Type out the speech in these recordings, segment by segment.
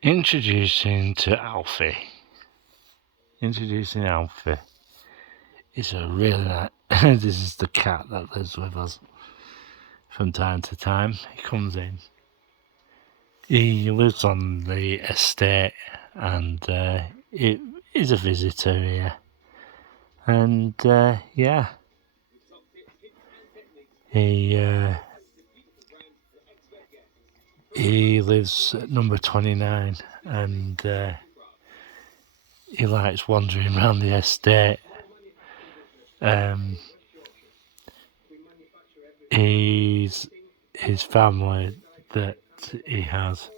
Introducing to Alfie. Introducing Alfie. It's a really nice. This is the cat that lives with us. From time to time, he comes in. He lives on the estate, and it is a visitor here. And yeah, he lives at number 29, and he likes wandering around the estate. His family that he has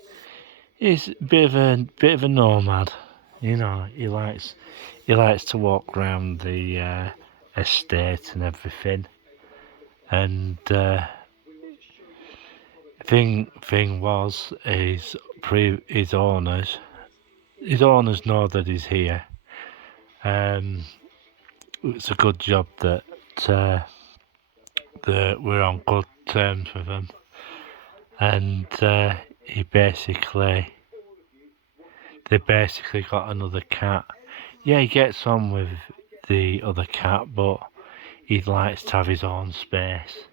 is a bit of a nomad. You know, he likes to walk around the estate and everything. And thing was, his owners know that he's here. It's a good job that we're on good terms with him, and they basically got another cat. Yeah, he gets on with the other cat, but he likes to have his own space.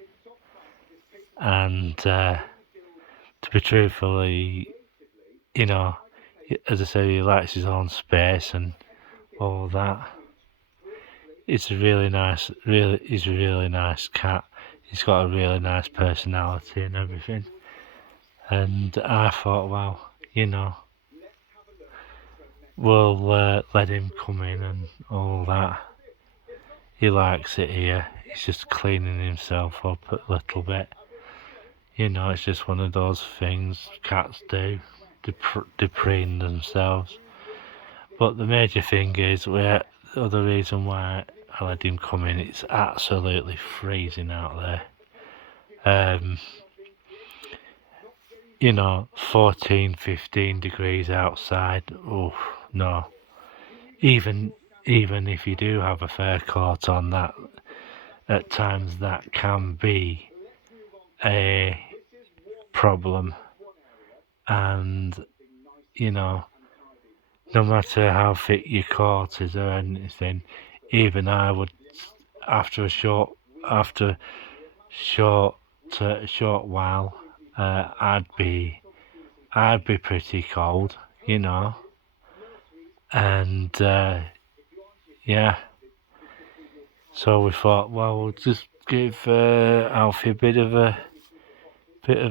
And to be truthfully, you know, as I said, he likes his own space and all that. He's a really nice cat. He's got a really nice personality and everything. And I thought, well, you know, we'll let him come in and all that. He likes it here. He's just cleaning himself up a little bit. You know, it's just one of those things cats do. They preen themselves. But the major thing is, the other reason why I let him come in, it's absolutely freezing out there. You know, 14, 15 degrees outside. Oh, no. Even if you do have a fur coat on, that at times that can be a problem. And, you know, no matter how thick your coat is or anything, even I would, after a short while, I'd be pretty cold, you know. And yeah, so we thought, well, we'll just give Alfie a bit of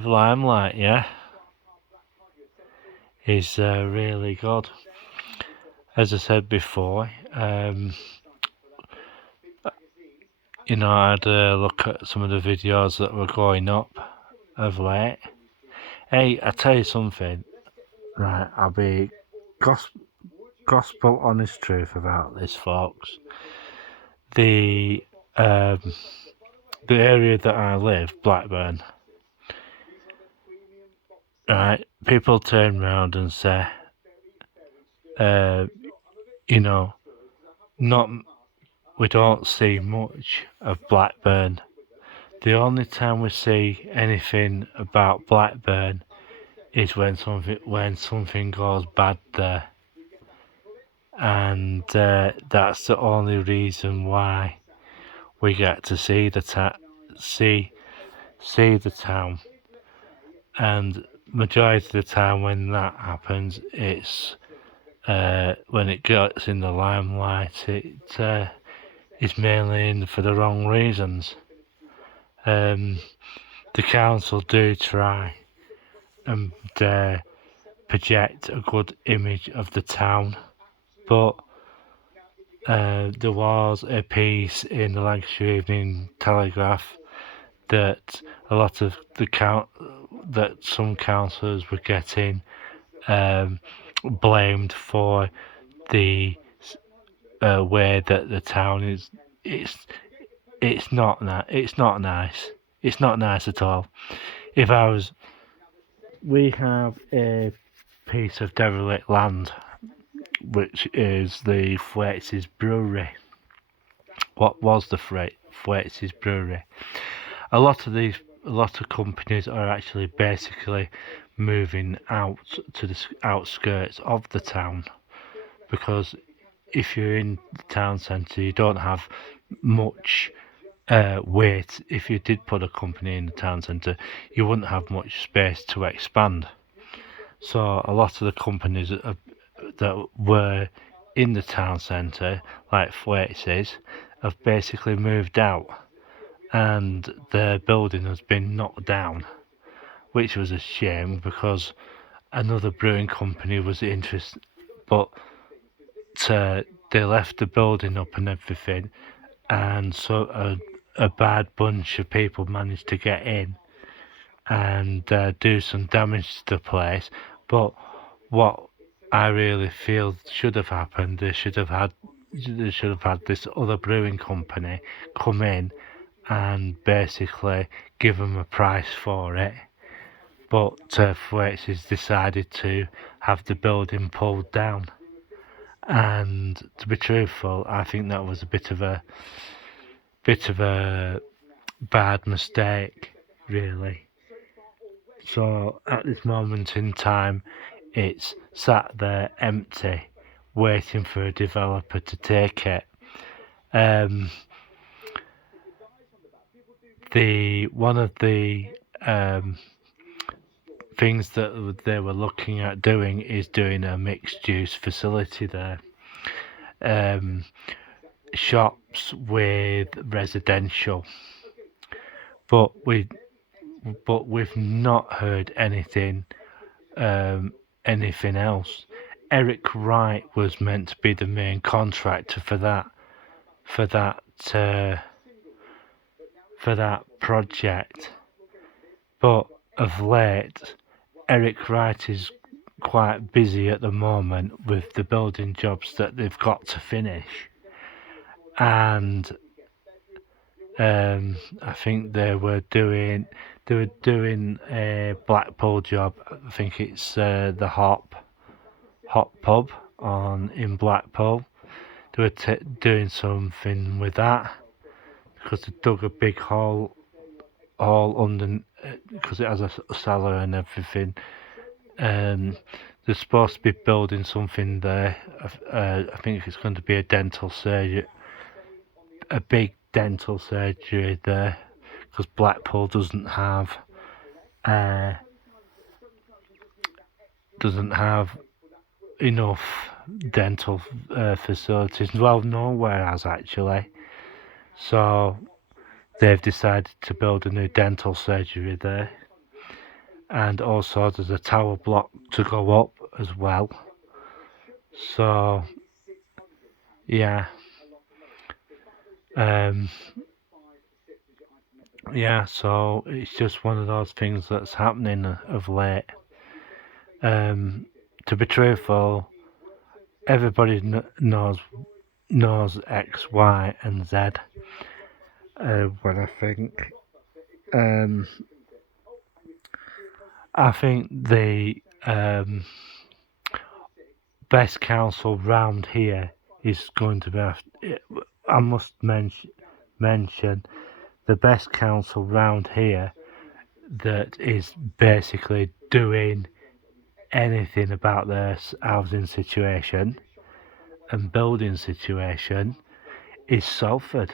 limelight, yeah. He's really good. As I said before, you know, I had a look at some of the videos that were going up of late. Hey, I tell you something, right? I'll be gospel honest truth about this, folks. The area that I live, Blackburn, right? People turn around and say, you know, we don't see much of Blackburn. The only time we see anything about Blackburn is when something goes bad there, and that's the only reason why we get to see the town. And majority of the time when that happens, it's when it gets in the limelight, it is mainly for the wrong reasons. The council do try and project a good image of the town, but there was a piece in the Lancashire Evening Telegraph that a lot of that some councillors were getting blamed for the way that the town is. It's not nice. It's not nice at all. We have a piece of derelict land, which is the Thwaites' brewery. what was the Thwaites' brewery. A lot of companies are actually basically moving out to the outskirts of the town, because if you're in the town centre, you don't have much weight. If you did put a company in the town centre, you wouldn't have much space to expand. So a lot of the companies that were in the town centre, like Thwaites', have basically moved out, and their building has been knocked down, which was a shame because another brewing company was interested, but they left the building up and everything, and so a bad bunch of people managed to get in and do some damage to the place. But what I really feel should have happened, they should have had this other brewing company come in and basically give them a price for it. But Thwaites has decided to have the building pulled down. And to be truthful, I think that was a bit of a bad mistake, really. So at this moment in time, it's sat there empty, waiting for a developer to take it. One of the things that they were looking at doing is doing a mixed use facility there. Shops with residential, but we've not heard anything else. Eric Wright was meant to be the main contractor for that project, but of late Eric Wright is quite busy at the moment with the building jobs that they've got to finish, and I think they were doing a Blackpool job. I think it's the Hop Pub in Blackpool. They were doing something with that because they dug a big hole under, because it has a cellar and everything. They're supposed to be building something there. I think it's going to be a dental surgery, a big dental surgery there, because Blackpool doesn't have enough dental facilities. Well, nowhere has actually. So they've decided to build a new dental surgery there, and also there's a tower block to go up as well. So yeah. So it's just one of those things that's happening of late. To be truthful, everybody knows X, Y, and Z. But I think the best council round here is going to be. I must mention the best council round here that is basically doing anything about their housing situation and building situation is Salford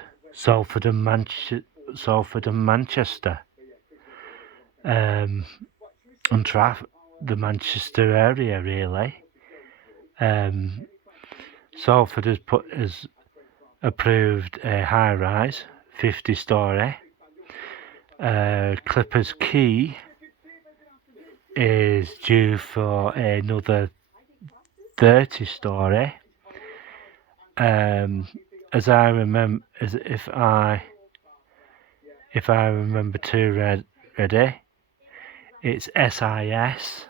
and Manchester, and the Manchester area really. Salford has approved a high-rise 50-storey. Clippers Quay is due for another 30-storey. As I remember, if I remember too ready, it's SIS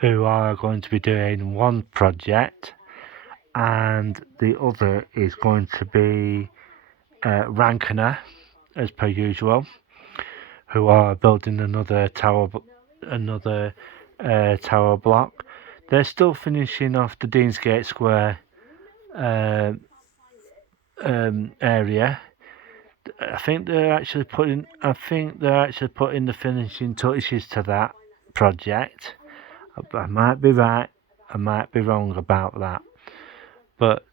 who are going to be doing one project, and the other is going to be Rankener, as per usual, who are building another tower block. They're still finishing off the Deansgate Square area. I think they're actually putting the finishing touches to that project. I might be right, I might be wrong about that, but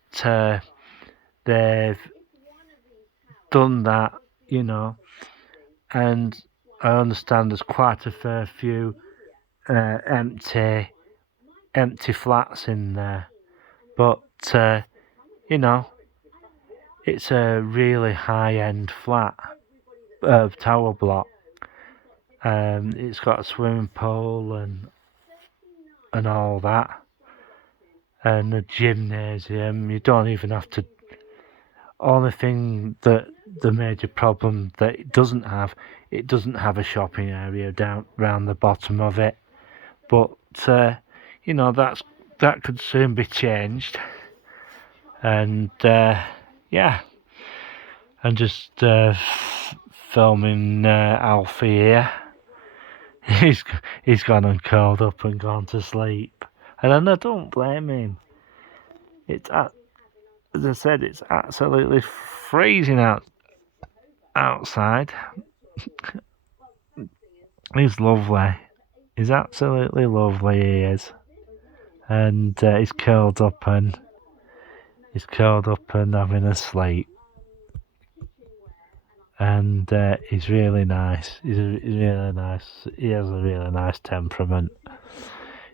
they've done that, and I understand there's quite a fair few empty flats in there, but it's a really high-end flat tower block. It's got a swimming pool and all that, and a gymnasium. You don't even have to. Only thing that the major problem that it doesn't have a shopping area down round the bottom of it. But that could soon be changed. And yeah, I'm just filming Alfie here. He's gone and curled up and gone to sleep, and I don't blame him. It's as I said, it's absolutely freezing outside. He's lovely. He's absolutely lovely. He is, and he's curled up and having a sleep. And he's really nice. He's really nice. He has a really nice temperament.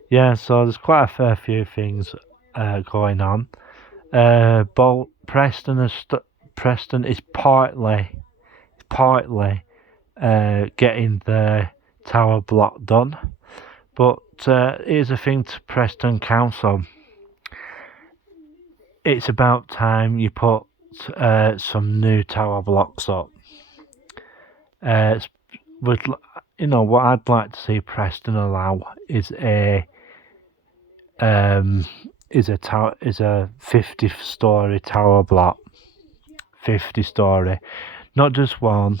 Yeah, so there's quite a fair few things going on. Preston is partly getting the tower block done, but here's the thing to Preston Council. It's about time you put some new tower blocks up. What I'd like to see Preston allow is a 50-story tower block. 50-story, not just one.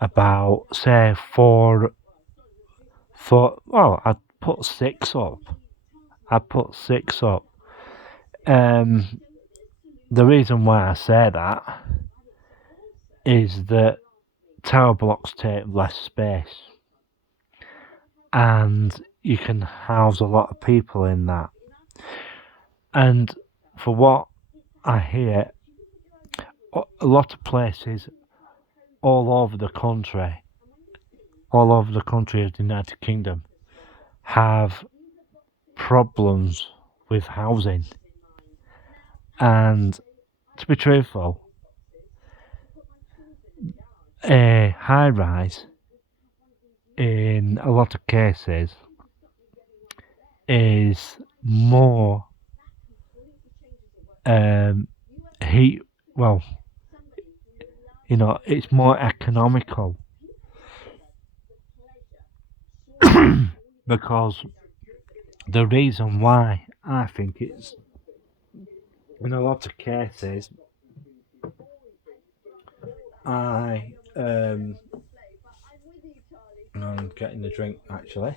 About say four. Well, I'd put 6 up. The reason why I say that is that tower blocks take less space, and you can house a lot of people in that. And for what I hear, a lot of places all over the country of the United Kingdom have problems with housing. And to be truthful, a high rise in a lot of cases is more it's more economical because the reason why I think it's in a lot of cases I'm getting the drink actually.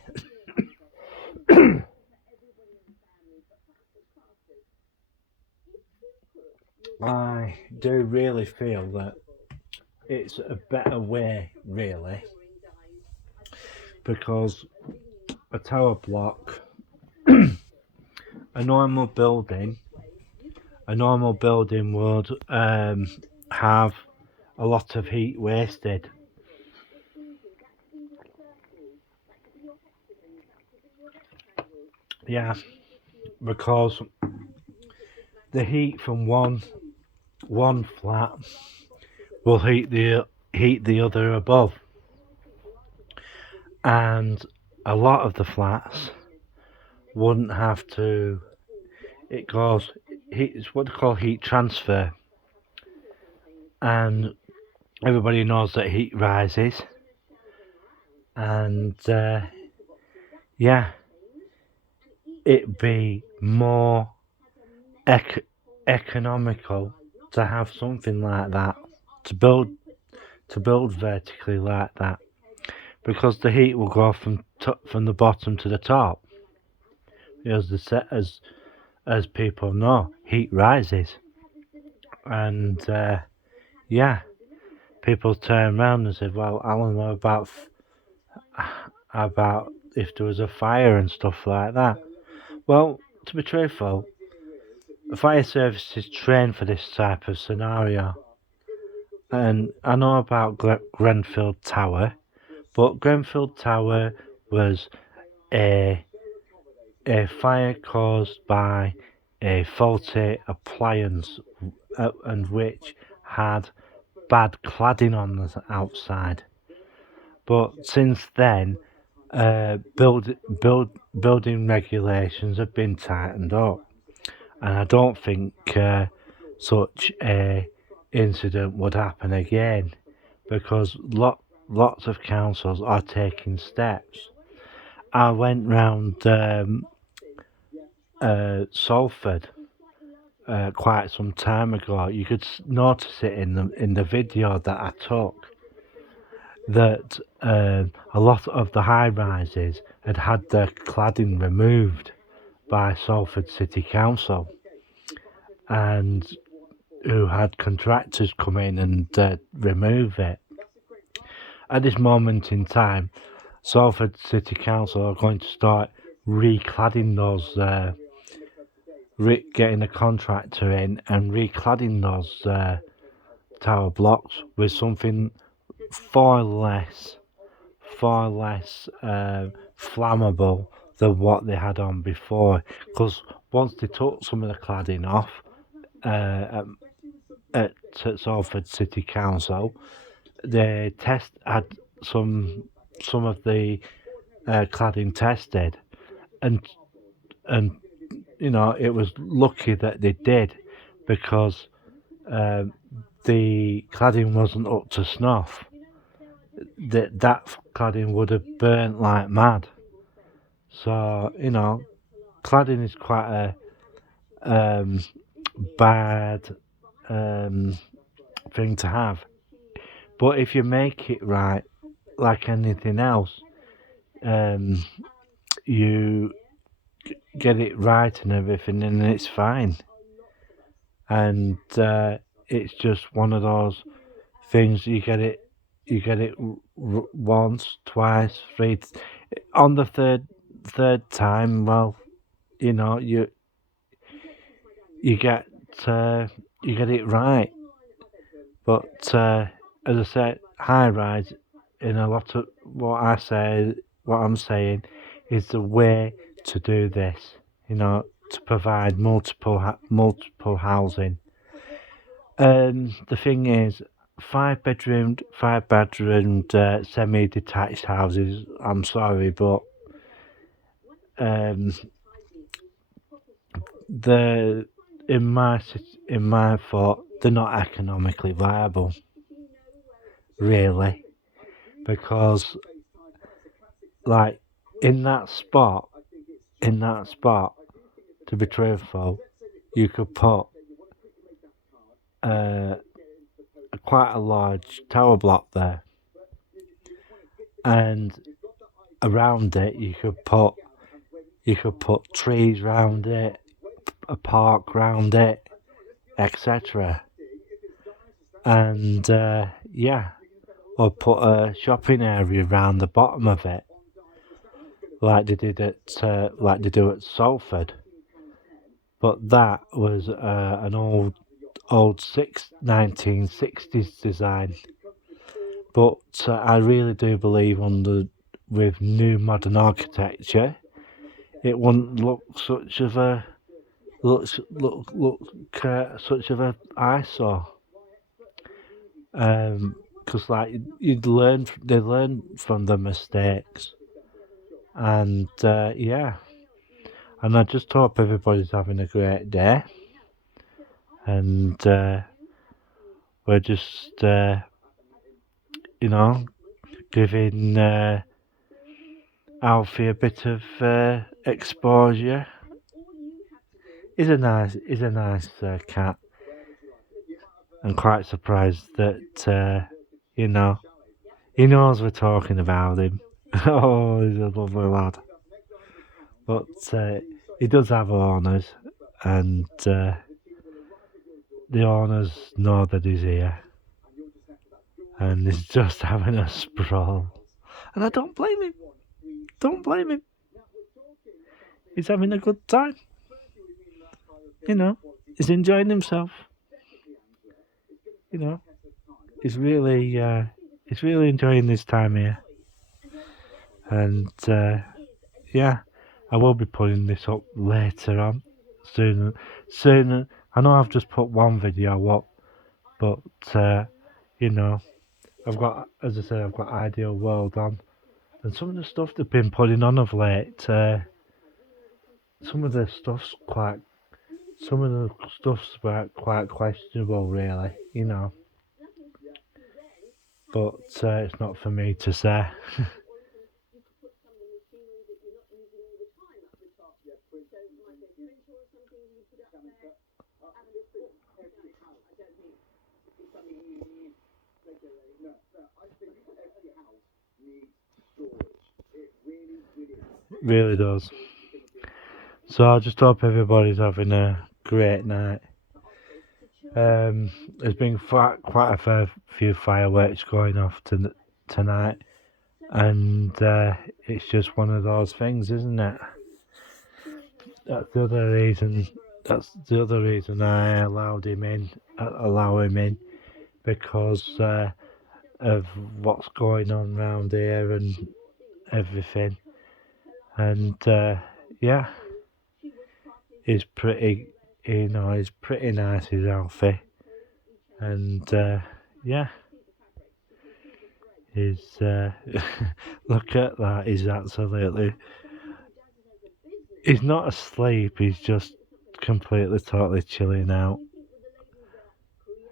I do really feel that it's a better way, really, because a tower block, a normal building would have a lot of heat wasted. Yeah, because the heat from one flat will heat the other above, and a lot of the flats wouldn't have to. It goes heat. It's what they call heat transfer, and everybody knows that heat rises, and it'd be more economical to have something like that, to build vertically like that, because the heat will go from the bottom to the top. As people know, heat rises, And yeah, people turn around and said, "Well, I don't know about if there was a fire and stuff like that." Well, to be truthful, the fire service is trained for this type of scenario. And I know about Grenfell Tower, but Grenfell Tower was a fire caused by a faulty appliance and which had bad cladding on the outside. But since then, building regulations have been tightened up, and I don't think such a incident would happen again because lots of councils are taking steps. I went round Salford quite some time ago. You could notice it in the video that I took that a lot of the high rises had their cladding removed by Salford City Council, and who had contractors come in and remove it. At this moment in time, Salford City Council are going to start recladding those, getting a contractor in and recladding those tower blocks with something far less flammable than what they had on before. Because once they took some of the cladding off at Salford City Council, they had some of the cladding tested, and you know, it was lucky that they did, because the cladding wasn't up to snuff. That cladding would have burnt like mad. So, you know, cladding is quite a bad thing to have. But if you make it right, like anything else, you get it right and everything, and it's fine. And it's just one of those things. You get it once, twice, three. On the third time, well, you know, you get it right. But as I said, high rise, in a lot of what I'm saying is the way to do this. You know, to provide multiple housing. The thing is, five bedroomed semi-detached houses. I'm sorry, but in my thought, they're not economically viable, really, because like in that spot, to be truthful, you could put quite a large tower block there, and around it you could put trees round it, a park round it, etc. And yeah, or put a shopping area around the bottom of it, like they did like they do at Salford. But that was an old 1960s design. But I really do believe with new modern architecture, it wouldn't look such of a such of a eyesore. Because like they learn from the mistakes, and yeah. And I just hope everybody's having a great day, and we're just you know, giving Alfie a bit of exposure. He's a nice cat. I'm quite surprised that you know, he knows we're talking about him. Oh, he's a lovely lad. But he does have honours, and the owners know that he's here, and he's just having a sprawl. And I don't blame him. Don't blame him. He's having a good time. You know, he's enjoying himself. You know, he's really enjoying this time here. And yeah, I will be putting this up later on, soon. I know I've just put one video up, but you know, I've got, as I said, I've got Ideal World on, and some of the stuff they've been putting on of late, some of the stuff's quite questionable, really, you know. But it's not for me to say. Really does. So I just hope everybody's having a great night. There's been quite a fair few fireworks going off tonight, and it's just one of those things, isn't it? That's the other reason. That's the other reason I allow him in, because of what's going on around here and everything. And yeah, he's pretty, he's pretty nice, his Alfie. And yeah, he's look at that, he's absolutely, he's not asleep, he's just completely, totally chilling out.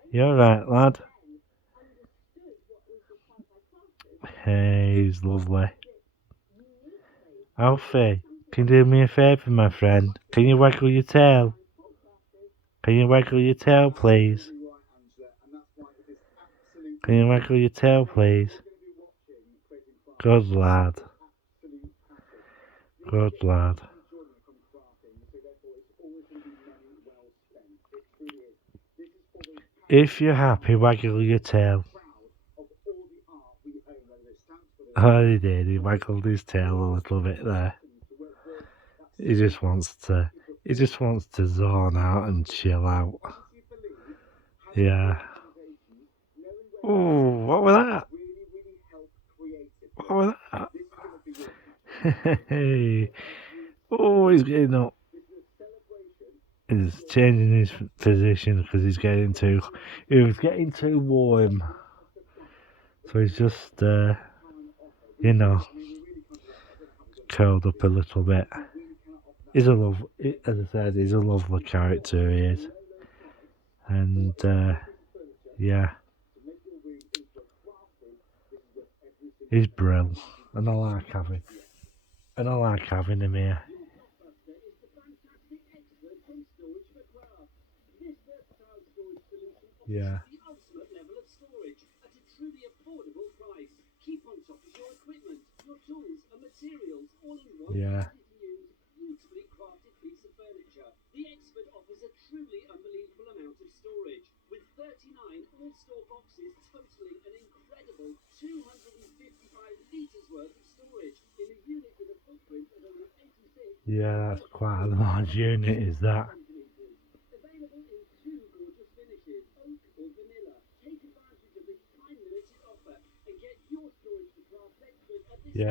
You're right, lad. Hey, he's lovely. Alfie, can you do me a favour, my friend? Can you waggle your tail? Can you waggle your tail, please? Can you waggle your tail, please? Good lad. Good lad. If you're happy, waggle your tail. Oh, he did. He waggled his tail a little bit there. He just wants to zone out and chill out. Yeah. Oh, what was that? What was that? Hey. Oh, he's getting up. He's changing his position because he was getting too warm. So he's just, curled up a little bit. As I said, he's a lovely character, he is. And, yeah. He's brilliant. And I like having him here. Yeah. Yeah. The expert offers a truly unbelievable amount of storage, with 39 all-store boxes totaling an incredible 255 litres worth of storage in a unit with a footprint of only 86. Yeah, that's quite a large unit, is that? Available in two gorgeous finishes, oak or vanilla. Take advantage of this time-limited offer and get your storage for Craft Expert at this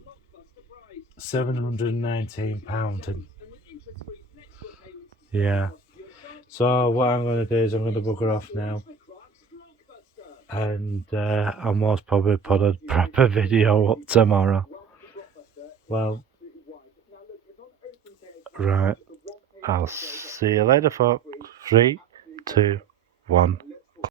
blockbuster price. £719 and yeah. So what I'm going to do is I'm going to bugger off now, and I'll most probably put a proper video up tomorrow. Well, right. I'll see you later, folks. 3, 2, 1.